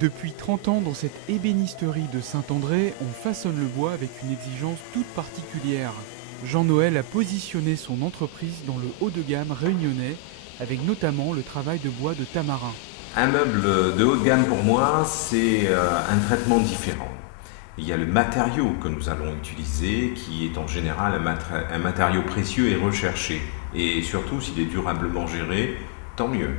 Depuis 30 ans, dans cette ébénisterie de Saint-André, on façonne le bois avec une exigence toute particulière. Jean-Noël a positionné son entreprise dans le haut de gamme réunionnais, avec notamment le travail de bois de tamarin. Un meuble de haut de gamme pour moi, c'est un traitement différent. Il y a le matériau que nous allons utiliser, qui est en général un matériau précieux et recherché. Et surtout, s'il est durablement géré, tant mieux.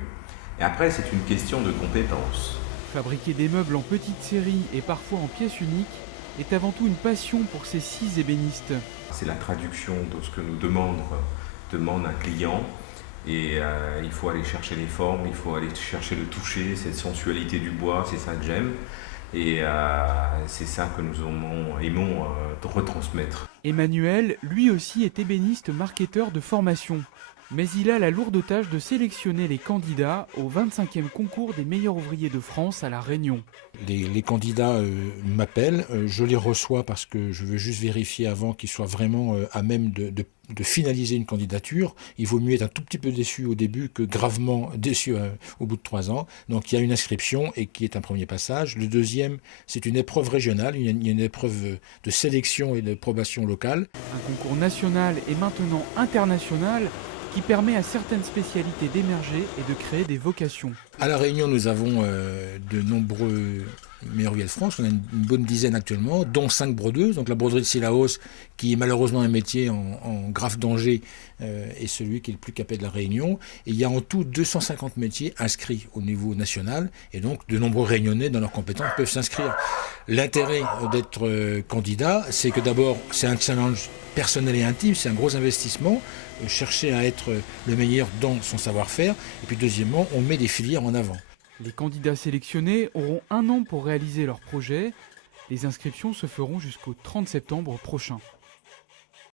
Et après, c'est une question de compétence. Fabriquer des meubles en petite série et parfois en pièces uniques est avant tout une passion pour ces 6 ébénistes. C'est la traduction de ce que nous demande un client. Et il faut aller chercher les formes, il faut aller chercher le toucher, cette sensualité du bois, c'est ça que j'aime. Et c'est ça que nous aimons retransmettre. Emmanuel, lui aussi, est ébéniste marketeur de formation. Mais il a la lourde tâche de sélectionner les candidats au 25e concours des meilleurs ouvriers de France à La Réunion. Les candidats m'appellent, je les reçois parce que je veux juste vérifier avant qu'ils soient vraiment à même de finaliser une candidature. Il vaut mieux être un tout petit peu déçu au début que gravement déçu au bout de 3 ans. Donc il y a une inscription et qui est un premier passage. Le deuxième, c'est une épreuve régionale, il y a une épreuve de sélection et de probation locale. Un concours national et maintenant international qui permet à certaines spécialités d'émerger et de créer des vocations. À La Réunion, nous avons de nombreux meilleurs ouvriers de France. On a une bonne dizaine actuellement, dont 5 brodeuses. Donc la broderie de Sillaos, qui est malheureusement un métier en grave danger, est celui qui est le plus capé de La Réunion. Et il y a en tout 250 métiers inscrits au niveau national. Et donc de nombreux Réunionnais, dans leurs compétences, peuvent s'inscrire. L'intérêt d'être candidat, c'est que d'abord, c'est un challenge personnel et intime, c'est un gros investissement. Chercher à être le meilleur dans son savoir-faire. Et puis deuxièmement, on met des filières en avant. Les candidats sélectionnés auront 1 an pour réaliser leur projet. Les inscriptions se feront jusqu'au 30 septembre prochain.